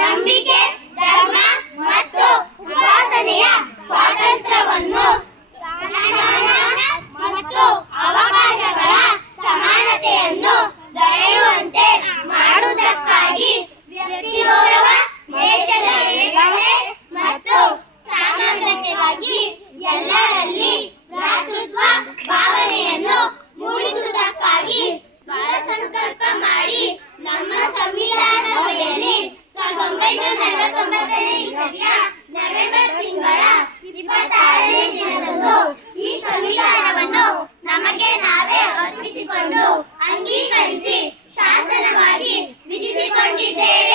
நம்பிக்கை ಒಂಬೈನೂರ ನಲವತ್ತೊಂಬತ್ತನೇ ಇಸವಿಯ ನವೆಂಬರ್ ತಿಂಗಳ ಇಪ್ಪತ್ತಾರನೇ ದಿನದಂದು ಈ ಸಂವಿಧಾನವನ್ನು ನಮಗೆ ನಾವೇ ಅರ್ಪಿಸಿಕೊಂಡು ಅಂಗೀಕರಿಸಿ ಶಾಸನವಾಗಿ ವಿಧಿಸಿಕೊಂಡಿದ್ದೇವೆ.